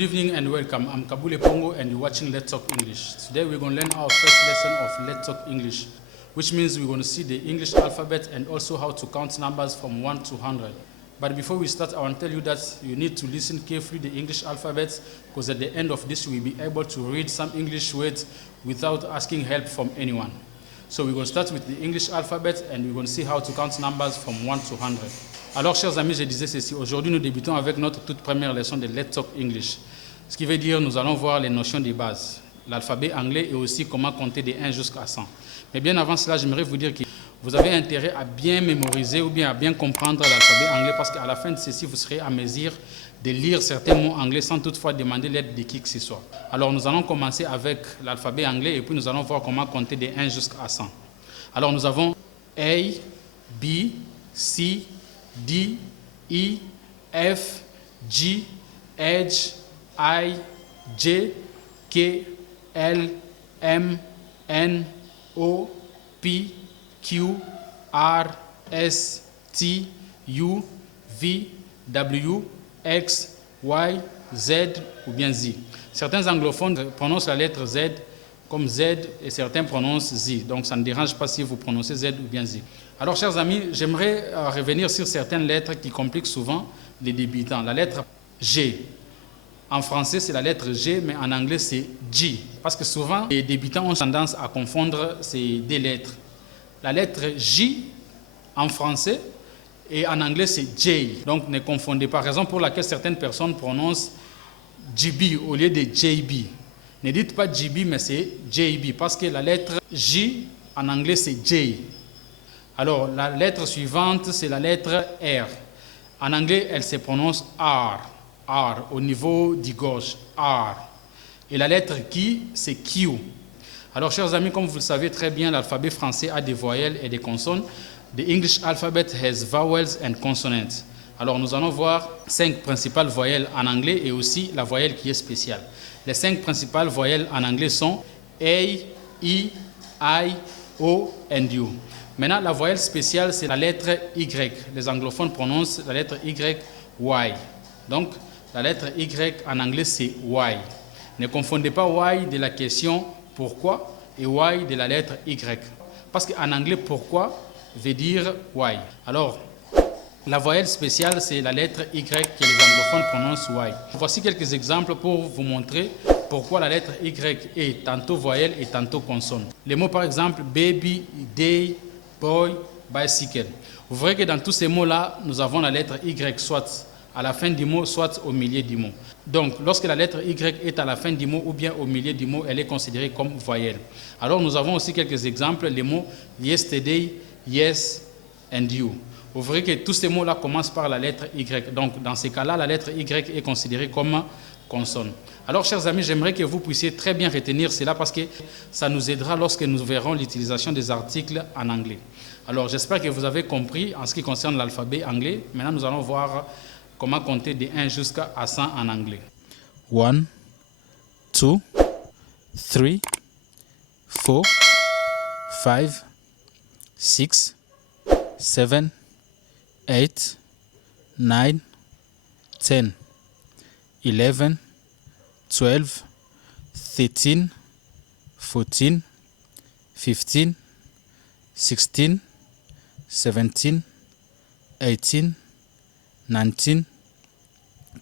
Good evening and welcome. I'm Kabule Pongo and you're watching Let's Talk English. Today we're going to learn our first lesson of Let's Talk English, which means we're going to see the English alphabet and also how to count numbers from 1 to 100. But before we start, I want to tell you that you need to listen carefully to the English alphabet, because at the end of this, you will be able to read some English words without asking help from anyone. So we're going to start with the English alphabet and we're going to see how to count numbers from 1 to 100. Alors, chers amis, je disais ceci. Aujourd'hui, nous débutons avec notre toute première leçon de Let's Talk English. Ce qui veut dire, nous allons voir les notions de base, l'alphabet anglais et aussi comment compter de 1 jusqu'à 100. Mais bien avant cela, j'aimerais vous dire que vous avez intérêt à bien mémoriser ou bien à bien comprendre l'alphabet anglais, parce qu'à la fin de ceci, vous serez à mesure de lire certains mots anglais sans toutefois demander l'aide de qui que ce soit. Alors, nous allons commencer avec l'alphabet anglais et puis nous allons voir comment compter de 1 jusqu'à 100. Alors, nous avons A, B, C, D, E, F, G, H, I, J, K, L, M, N, O, P, Q, R, S, T, U, V, W, X, Y, Z ou bien Z. Certains anglophones prononcent la lettre Z comme Z et certains prononcent Z. Donc ça ne dérange pas si vous prononcez Z ou bien Z. Alors, chers amis, j'aimerais revenir sur certaines lettres qui compliquent souvent les débutants. La lettre G. En français, c'est la lettre G, mais en anglais, c'est G. Parce que souvent, les débutants ont tendance à confondre ces deux lettres. La lettre J en français et en anglais, c'est J. Donc, ne confondez pas. Raison pour laquelle certaines personnes prononcent GB au lieu de JB. Ne dites pas GB, mais c'est JB. Parce que la lettre J en anglais, c'est J. Alors, la lettre suivante, c'est la lettre R. En anglais, elle se prononce R. R, au niveau du gorge, R. Et la lettre Q, c'est Q. Alors, chers amis, comme vous le savez très bien, l'alphabet français a des voyelles et des consonnes. The English alphabet has vowels and consonants. Alors, nous allons voir 5 principales voyelles en anglais et aussi la voyelle qui est spéciale. Les 5 principales voyelles en anglais sont A, E, I, O and U. Maintenant, la voyelle spéciale, c'est la lettre Y. Les anglophones prononcent la lettre Y, Y. Donc, la lettre Y en anglais, c'est Y. Ne confondez pas Y de la question pourquoi et Y de la lettre Y. Parce qu'en anglais, pourquoi veut dire Y. Alors, la voyelle spéciale, c'est la lettre Y que les anglophones prononcent Y. Voici quelques exemples pour vous montrer pourquoi la lettre Y est tantôt voyelle et tantôt consonne. Les mots, par exemple, baby, day, boy, bicycle. Vous verrez que dans tous ces mots-là, nous avons la lettre Y, soit à la fin du mot, soit au milieu du mot. Donc, lorsque la lettre Y est à la fin du mot ou bien au milieu du mot, elle est considérée comme voyelle. Alors, nous avons aussi quelques exemples, les mots yesterday, yes and you. Vous verrez que tous ces mots-là commencent par la lettre Y. Donc, dans ces cas-là, la lettre Y est considérée comme consonne. Alors, chers amis, j'aimerais que vous puissiez très bien retenir cela parce que ça nous aidera lorsque nous verrons l'utilisation des articles en anglais. Alors, j'espère que vous avez compris en ce qui concerne l'alphabet anglais. Maintenant, nous allons voir comment compter de 1 jusqu'à 100 en anglais. 1, 2, 3, 4, 5, 6, 7, 8, 9, 10, 11, 12, 13, 14, 15, 16, 17, 18, 19, 20,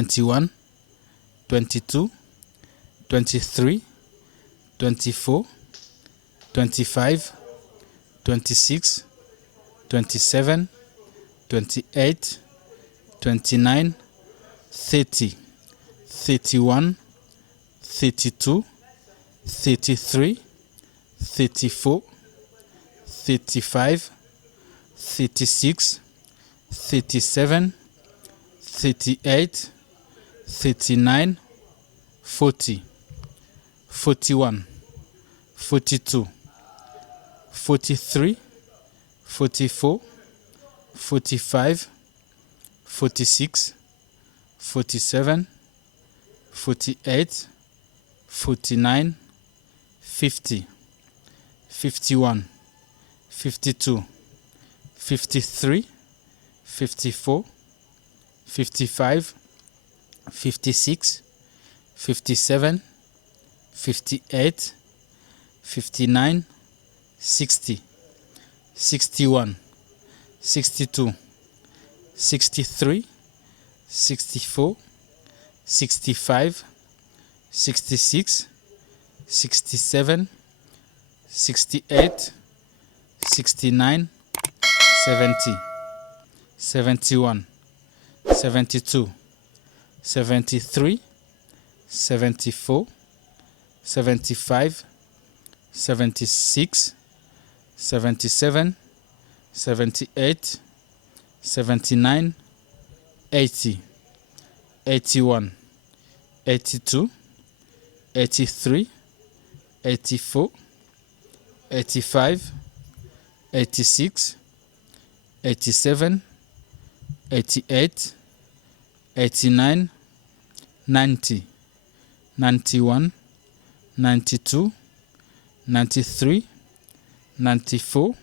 21, 22, 23, 24, 25, 26, 27, 28, 29, 30, 31, 32, 33, 34, 35, 36, 37, 38, 39, 40, 41, 42, 43, 44, 45, 46, 47, 48, 49, 50, 51, 52, 53, 54, 55, 56, 57, 58, 59, 60, 61, 62, 63, 64, 65, 66, 67, 68, 69, 70, 71, 72, 73, 74, 75, 76, 77, 78, 79, 80, 81, 82, 83, 84, 85, 86, 87, 88, 89, 90, 91, 92, 93, 94,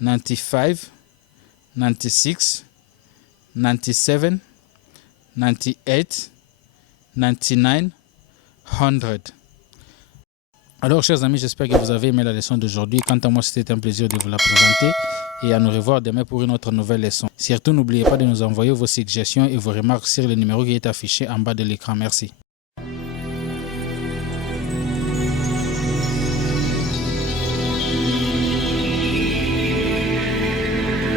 95, 96, 97, 98, 99, 100. Alors, chers amis, j'espère que vous avez aimé la leçon d'aujourd'hui. Quant à moi, c'était un plaisir de vous la présenter et à nous revoir demain pour une autre nouvelle leçon. Surtout, n'oubliez pas de nous envoyer vos suggestions et vos remarques sur le numéro qui est affiché en bas de l'écran. Merci.